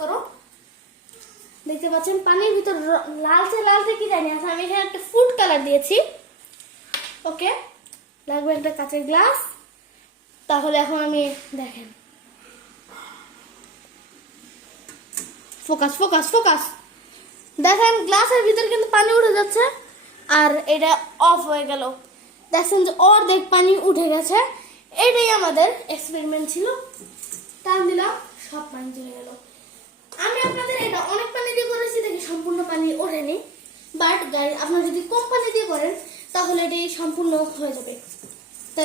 করো। দেখতে পাচ্ছেন পানির ভিতর লালচে লালচে কি জানি আছে। আমি এখানে একটা ফুড কালার দিয়েছি। ওকে, লাগবে একটা কাঁচের গ্লাস। তাহলে এখন আমি দেখেন, ফোকাস ফোকাস ফোকাস, দেখেন গ্লাসের ভিতর কিন্তু পানি উঠে যাচ্ছে আর এটা অফ হয়ে গেল। দেখছেন যে অর্ধেক পানি উঠে গেছে। এটাই আমাদের এক্সপেরিমেন্ট ছিল। টান দিলাম, সব পানি চলে গেল। আমি আপনাদের এটা অনেক পানি দিয়ে করেছি, দেখি সম্পূর্ণ পানি ওঠেনি। বাট গাইস, আপনারা যদি কম পানি দিয়ে করেন তাহলে এটি সম্পূর্ণ হয়ে যাবে। তা